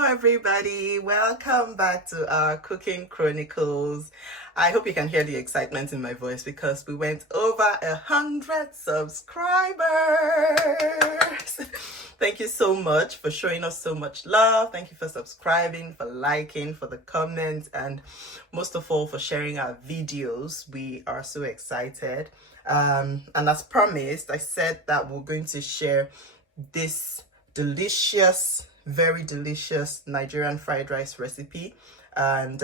Hello everybody, welcome back to our cooking chronicles. I hope you can hear the excitement in my voice because we went over 100 subscribers. Thank you so much for showing us so much love. Thank you for subscribing, for liking, for the comments, and most of all for sharing our videos. We are so excited, and as promised, I said that we're going to share this delicious, very delicious Nigerian fried rice recipe. And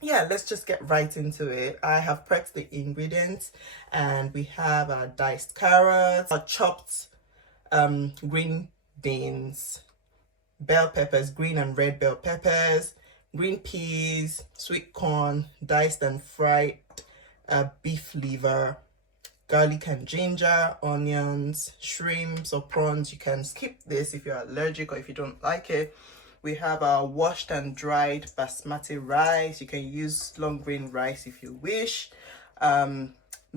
yeah, let's just get right into it. I have prepped the ingredients, and we have our diced carrots, our chopped green beans, bell peppers, green and red bell peppers, green peas, sweet corn, diced and fried beef liver, garlic and ginger, onions, shrimps or prawns. You can skip this if you're allergic or if you don't like it. We have our washed and dried basmati rice. You can use long grain rice if you wish.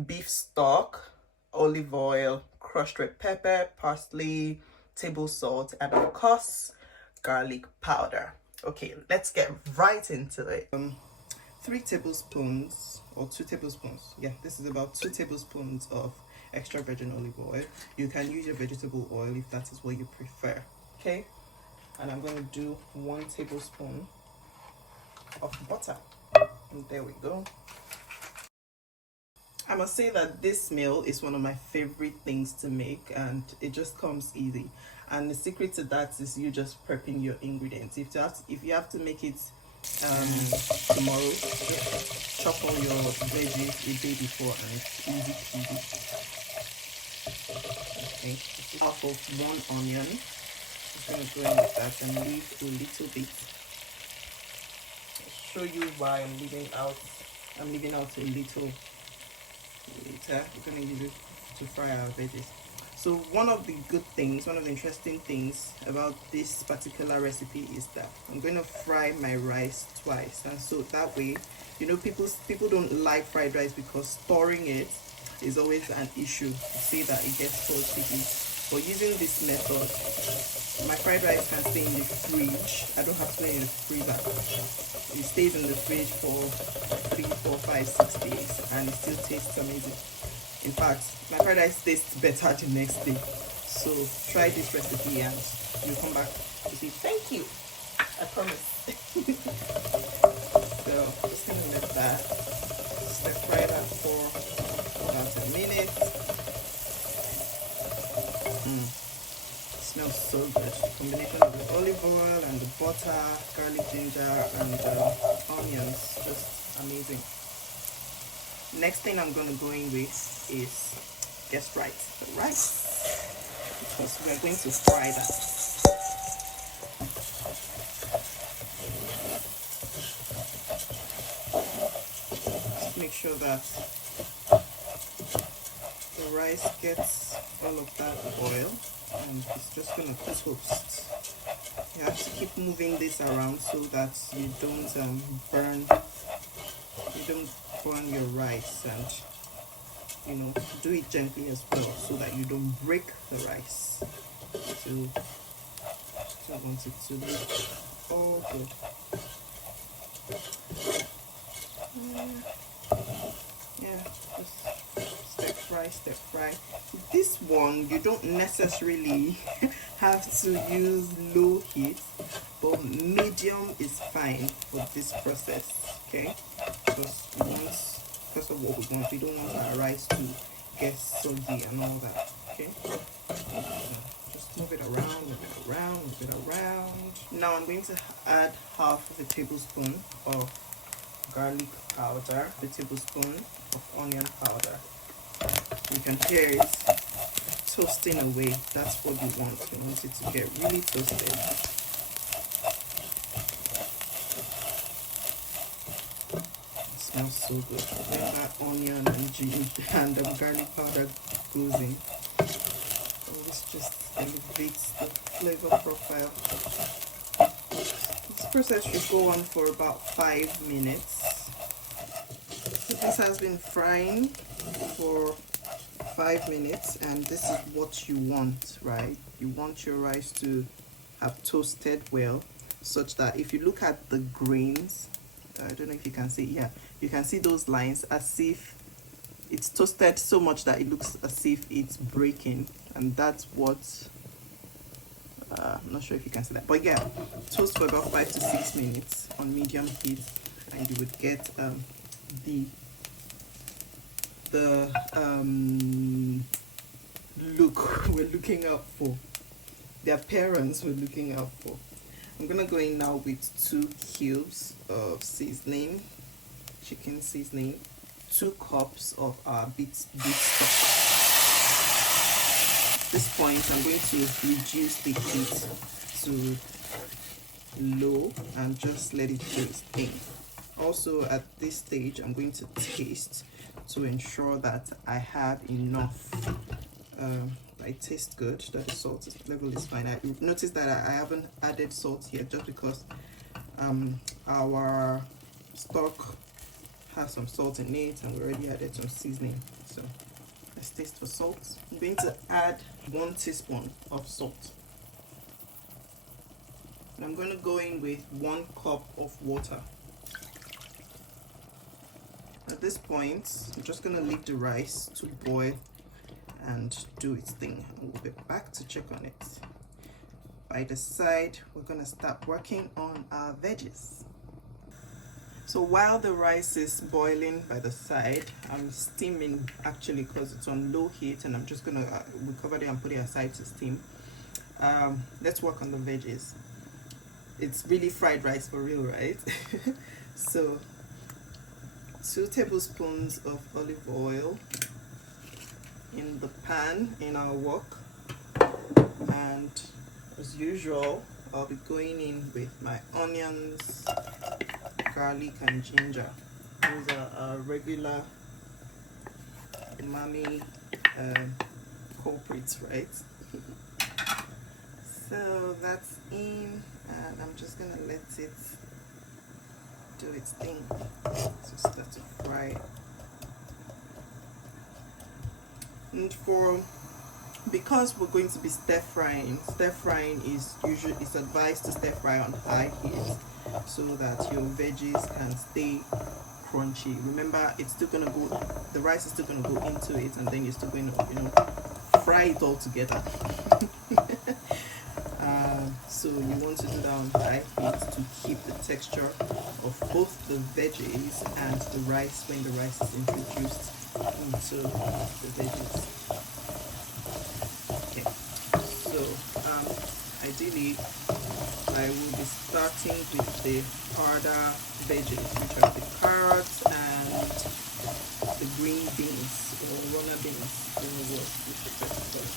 Beef stock, olive oil, crushed red pepper, parsley, table salt, and of course, garlic powder. Okay, let's get right into it. 3 tablespoons or 2 tablespoons. Yeah, this is about 2 tablespoons of extra virgin olive oil. You can use your vegetable oil if that is what you prefer. Okay, and I'm going to do 1 tablespoon of butter. And there we go. I must say that this meal is one of my favorite things to make, and it just comes easy. And the secret to that is you just prepping your ingredients. If you have to make it tomorrow, just chop all your veggies a day before and it's easy peasy. Okay, half of 1 onion. I'm going to go in with that and leave a little bit. I'll show you why I'm leaving out a little later. We're going to use it to fry our veggies. So one of the interesting things about this particular recipe is that I'm going to fry my rice twice, and so that way, you know, people don't like fried rice because storing it is always an issue. Say that it gets cold quickly. But using this method, my fried rice can stay in the fridge. I don't have to put it in the freezer. It stays in the fridge for 3, 4, 5, 6 days, and it still tastes amazing. In fact, my fried rice tastes better the next day. So try this recipe and you'll come back to say thank you. I promise. So just gonna let that stir fry that for about a minute. Smells so good. Combination of the olive oil and the butter, garlic, ginger, and onions, just amazing. Next thing I'm going to go in with is, guess right, the rice, because we are going to fry that. Just make sure that the rice gets all of that oil, and it's just going to toast. You have to keep moving this around so that you don't burn your rice, and you know, do it gently as well so that you don't break the rice. So I want it to look all good. Yeah, just step fry. This one you don't necessarily have to use low heat, but medium is fine for this process. Okay, because first of all, we don't want our rice to get soggy and all that. Okay, just move it around. Now I'm going to add half of a tablespoon of garlic powder, a tablespoon of onion powder. You can hear it toasting away. That's what you want. You want it to get really toasted. Smells so good. When that onion and ginger and the garlic powder goes in, so this just elevates the flavor profile. This process should go on for about 5 minutes. So this has been frying for 5 minutes, and this is what you want, right? You want your rice to have toasted well. such that if you look at the grains, I don't know if you can see, yeah, you can see those lines as if it's toasted so much that it looks as if it's breaking, and that's what I'm not sure if you can see that, but yeah, toast for about 5 to 6 minutes on medium heat, and you would get the look we're looking out for, the appearance we're looking out for. I'm gonna go in now with 2 cubes of seasoning, chicken seasoning, 2 cups of our beef stock. At this point, I'm going to reduce the heat to low and just let it do its thing. Also, at this stage, I'm going to taste to ensure that I have enough. It tastes good, that the salt level is fine. I noticed that I haven't added salt here just because our stock has some salt in it, and we already added some seasoning. So let's taste for salt. I'm going to add 1 teaspoon of salt, and I'm going to go in with 1 cup of water. At this point, I'm just going to leave the rice to boil and do its thing, and we'll be back to check on it. By the side, we're going to start working on our veggies. So while the rice is boiling by the side, I'm steaming actually because it's on low heat, and I'm just going to recover it and put it aside to steam. Let's work on the veggies. It's really fried rice for real, right? So 2 tablespoons of olive oil in the pan in our wok, and as usual, I'll be going in with my onions, garlic and ginger. Those are our regular umami culprits, right? So that's in, and I'm just gonna let it do its thing. So start to fry. And because we're going to be stir frying is advised to stir fry on high heat so that your veggies can stay crunchy. Remember, it's still gonna go, the rice is still gonna go into it, and then you're still going to fry it all together. So you want to do that on high heat to keep the texture of both the veggies and the rice when the rice is introduced into the veggies. Okay, so ideally I will be starting with the harder veggies, which are the carrots and the green beans or runner beans. I don't know what you prefer to call it.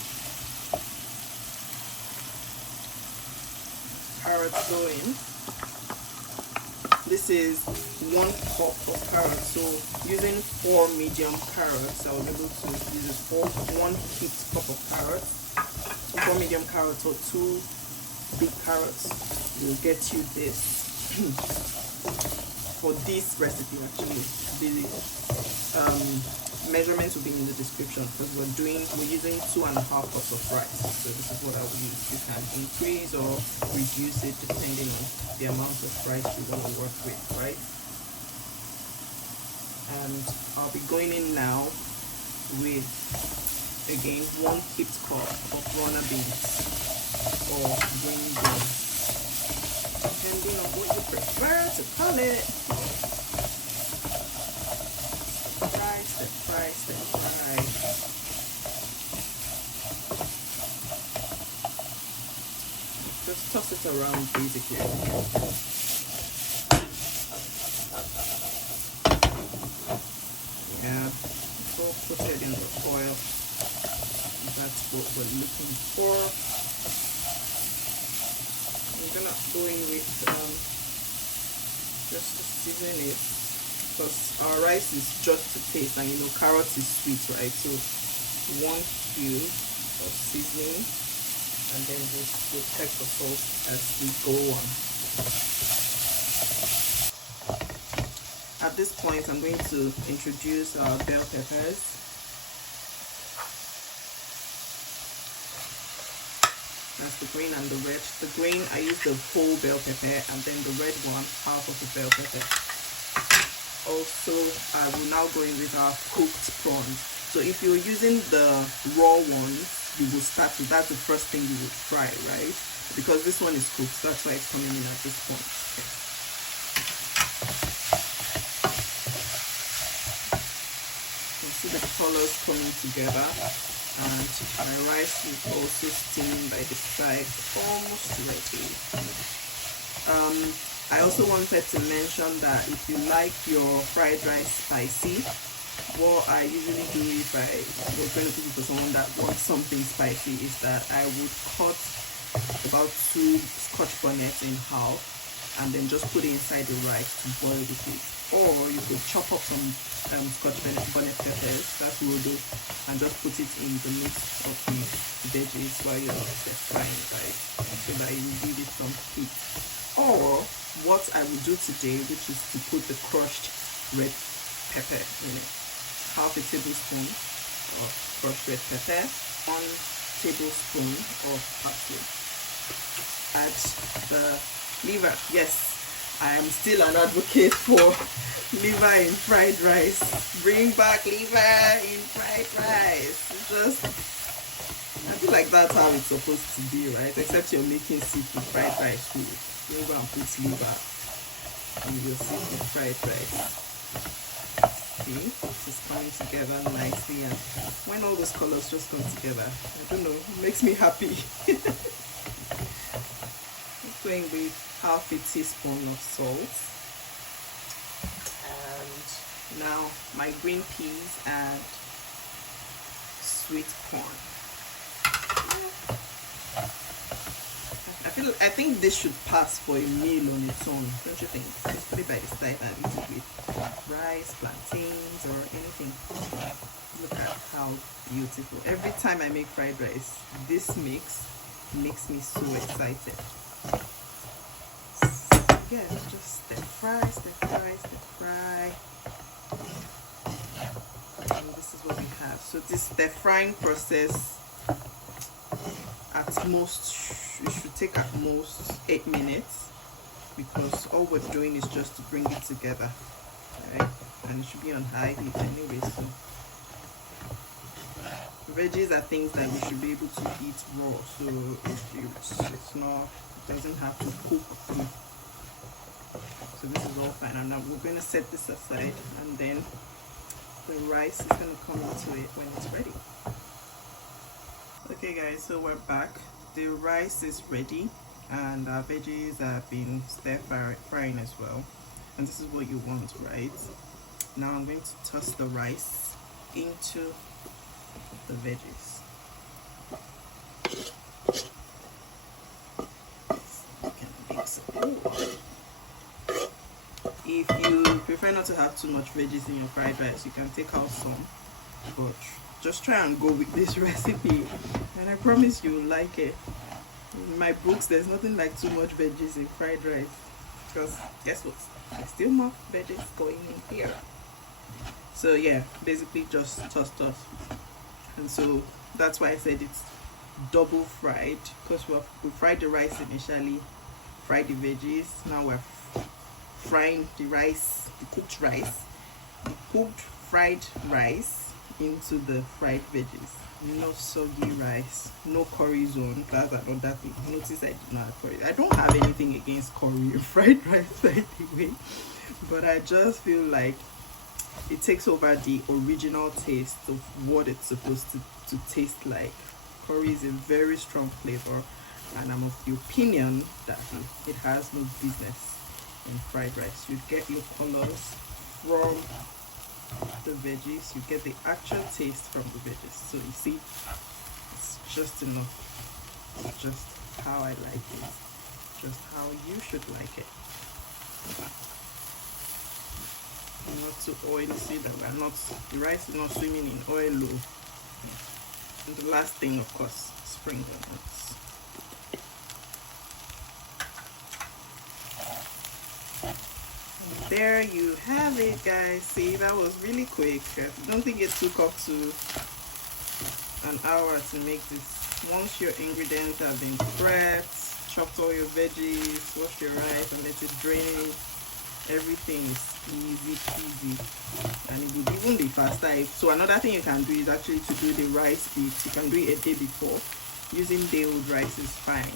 Carrots going. This is 1 cup of carrots, so using 4 medium carrots, I was able to use 1 heaped cup of carrots, 4 medium carrots or 2 big carrots will get you this. For this recipe, actually, the measurements will be in the description, because we're using 2.5 cups of rice. So this is what I will use. You can increase or reduce it depending on the amount of rice you want to work with, right? And I'll be going in now with, again, 1 heaped cup of runner beans or green beans, depending on what you prefer to call it. Fry. Just toss it around basically. Yeah, it's all coated in the oil. That's what we're looking for. I'm gonna go in with just to season it, because our rice is just to taste, and carrot is sweet, right? So 1 cube of seasoning, and then we'll check for salt as we go on. At this point, I'm going to introduce our bell peppers. That's the green and the red. The green, I use the whole bell pepper, and then the red one, half of the bell pepper. Also, I will now go in with our cooked prawns. So if you're using the raw ones, you will start with, that's the first thing you would fry, right? Because this one is cooked, that's why it's coming in at this point. Okay. You can see the colors coming together, and my rice is also steaming by the side, almost ready. I also wanted to mention that if you like your fried rice spicy, what I usually do if I was going to cook it for someone that wants something spicy is that I would cut about 2 scotch bonnets in half and then just put it inside the rice to boil with it. Or you could chop up some scotch bonnet peppers, that's what we'll do, and just put it in the mix of the veggies while you're frying rice, so that you give it some heat. Or what I will do today, which is to put the crushed red pepper in it. Half a tablespoon of crushed red pepper, 1 tablespoon of parsley. Add the liver. Yes, I am still an advocate for liver in fried rice. Bring back liver in fried rice. It's just, I feel like that's how it's supposed to be, right? Except you're making seafood fried rice too. Don't go and put liver in your seafood fried rice. See, it's coming together nicely, and when all those colors just come together, I don't know, it makes me happy. I'm going with half a teaspoon of salt, and now my green peas and sweet corn. I think this should pass for a meal on its own, don't you think? Just put it by the side and eat it with rice, plantains, or anything. Look at how beautiful. Every time I make fried rice, this mix makes me so excited. Yeah, just stir fry, stir fry, stir fry. And this is what we have. So this stir frying process, at most, it should take at most 8 minutes, because all we're doing is just to bring it together, right? And it should be on high heat anyway. So veggies are things that you should be able to eat raw, so it's not, it doesn't have to cook through. So this is all fine, and now we're going to set this aside, and then the rice is going to come into it when it's ready. Okay guys, so we're back. The rice is ready and our veggies have been stir frying as well, and this is what you want, right? Now I'm going to toss the rice into the veggies. You can mix it. If you prefer not to have too much veggies in your fried rice, you can take out some, but just try and go with this recipe, and I promise you'll like it. In my books, there's nothing like too much veggies in fried rice, because guess what? There's still more veggies going in here. So yeah, basically just toss. And so that's why I said it's double fried, because we fried the rice initially, fried the veggies, now we're frying the rice, the cooked fried rice into the fried veggies. No soggy rice, no curry zone. That's another thing. Notice I did not have curry. I don't have anything against curry in fried rice, by the way, but I just feel like it takes over the original taste of what it's supposed to taste like. Curry is a very strong flavor, and I'm of the opinion that it has no business in fried rice. You get your colors from the veggies, you get the actual taste from the veggies. So you see, it's just enough. It's just how I like it, just how you should like it. Not too oily, see that the rice is not swimming in oil. And the last thing, of course, spring onions. There you have it, guys. See, that was really quick. I don't think it took up to an hour to make this Once your ingredients have been prepped, chopped all your veggies, wash your rice and let it drain, everything is easy peasy, and it would even be faster. So another thing you can do is actually to do the rice bits. You can do it a day before. Using day-old rice is fine.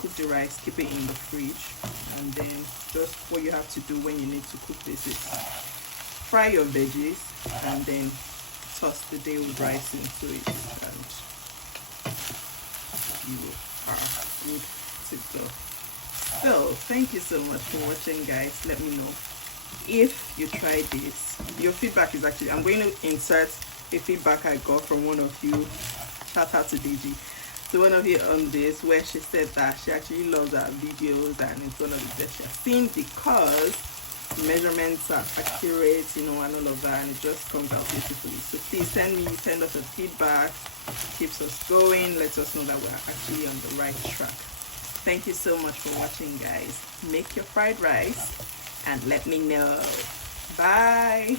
Cook the rice, keep it in the fridge, and then just what you have to do when you need to cook this is fry your veggies and then toss the day-old rice into it, and you are good to go. So thank you so much for watching, guys. Let me know if you tried this. Your feedback is actually, I'm going to insert a feedback I got from one of you. Shout out to DG. So one of you on this, where she said that she actually loves our videos and it's one of the best she's seen because measurements are accurate, you know, and all of that, and it just comes out beautifully. So please send us a feedback. Keeps us going, lets us know that we're actually on the right track. Thank you so much for watching, guys. Make your fried rice and let me know. Bye.